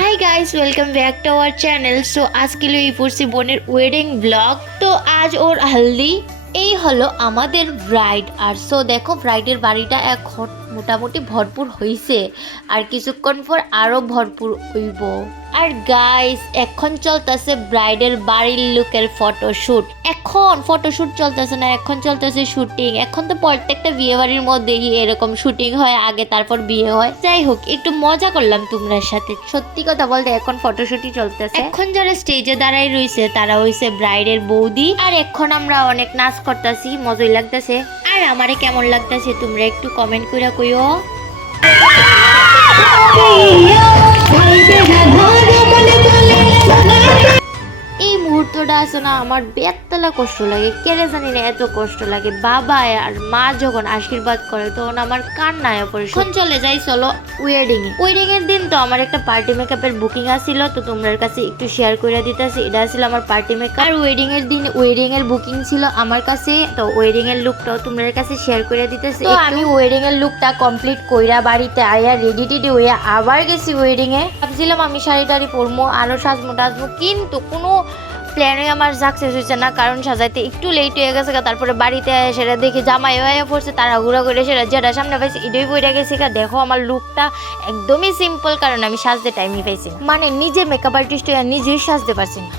Hi guys, welcome back to our channel. So আজকে লই পড়ছি বোনের ওয়েডিং ব্লগ। তো আজ ওর হলদি। এই হলো আমাদের ব্রাইড। আর সো দেখো ব্রাইডের বাড়িটা এখন মোটামুটি ভরপুর হইছে, আর কিছুক্ষণ পর আরো ভরপুর হইব। আর গাইস এখন চলতেছে ব্রাইডের বাড়ির লুকের ফটোশুট। এখন ফটোশুট চলতেছে না, এখন চলতেছে শুটিং। এখন তো প্রত্যেকটা বিয়ে বাড়ির মধ্যেই এরকম শুটিং হয় আগে, তারপর বিয়ে হয়। যাই হোক, একটু মজা করলাম তোমার সাথে। সত্যি কথা বলতে এখন ফটোশুটই চলতেছে। এখন যারা স্টেজে দাঁড়াই রয়েছে তারা হইছে ব্রাইডের বৌদি। আর এখন আমরা অনেক নাচ করতেছি, মজাই লাগতেছে। আর আমারে কেমন লাগতেছে তোমরা একটু কমেন্ট করে কইও। এই মুহূর্তটা আছে না, আমার বেতলা কষ্ট লাগে, কেন জানি না এত কষ্ট লাগে। বাবা আর মা যখন আশীর্বাদ করে তখন আমার কান্নায় পড়ে। এখন চলে যাই চলো ওয়েডিং এর দিন তো আমার একটা পার্টি মেকআপের বুকিং আছিল, তো তোমার কাছে একটু শেয়ার করে দিতেছি। এটা ছিল আমার পার্টি মেকআপ। আর ওয়েডিং এর দিন ওয়েডিং এর বুকিং ছিল আমার কাছে, তো ওয়েডিং এর লুকটাও তোমার কাছে শেয়ার করে দিতেছি। তো আমি ওয়েডিং এর লুকটা কমপ্লিট কইরা বাড়িতে আয়া রেডি টেডি হইয়া আবার গেছি ওয়েডিং এ। ভাবছিলাম আমি শাড়ি টাড়ি পরবো, আরো সাজবো টাজবো, কিন্তু কোনো প্ল্যানে আমার সাকসেস হয়েছে না, কারণ সাজাইতে একটু লেট হয়ে গেছে। তারপরে বাড়িতে সেটা দেখি জামাই হয়ে পড়ছে, তাড়াহুড়া করে সেটা যেটা সামনে পাইছি এটাই বইটা গেছে। দেখো আমার লুকটা একদমই সিম্পল, কারণ আমি সাজতে টাইমই পাইছি না। মানে নিজে মেকআপ আর্টিস্ট হয়ে নিজেই সাজতে পারছি না।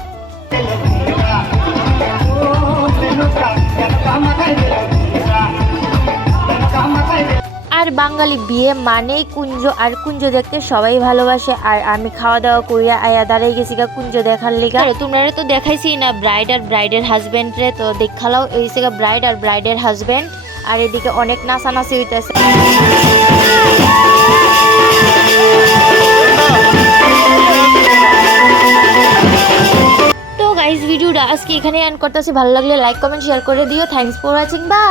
আর বাঙালি বিয়ে মানেই কুঞ্জ, আর কুঞ্জ দেখতে সবাই ভালোবাসে। আর আমি খাওয়া দাওয়া করিয়া আয়া দাঁড়াই গেছি কুঞ্জ দেখার লিগা। তোমরা তো দেখাইছি না ব্রাইড আর ব্রাইডের হাজবেন্ড রে, তো দেখালাও এই ব্রাইড আর ব্রাইডের হাজবেন্ড। আর এদিকে অনেক নাচানাচি হইতেছে। তো গাইস, ভিডিওটা আজকে এখানে এন্ড করতেছি। ভালো লাগলে লাইক কমেন্ট শেয়ার করে দিও। Thanks for watching, by.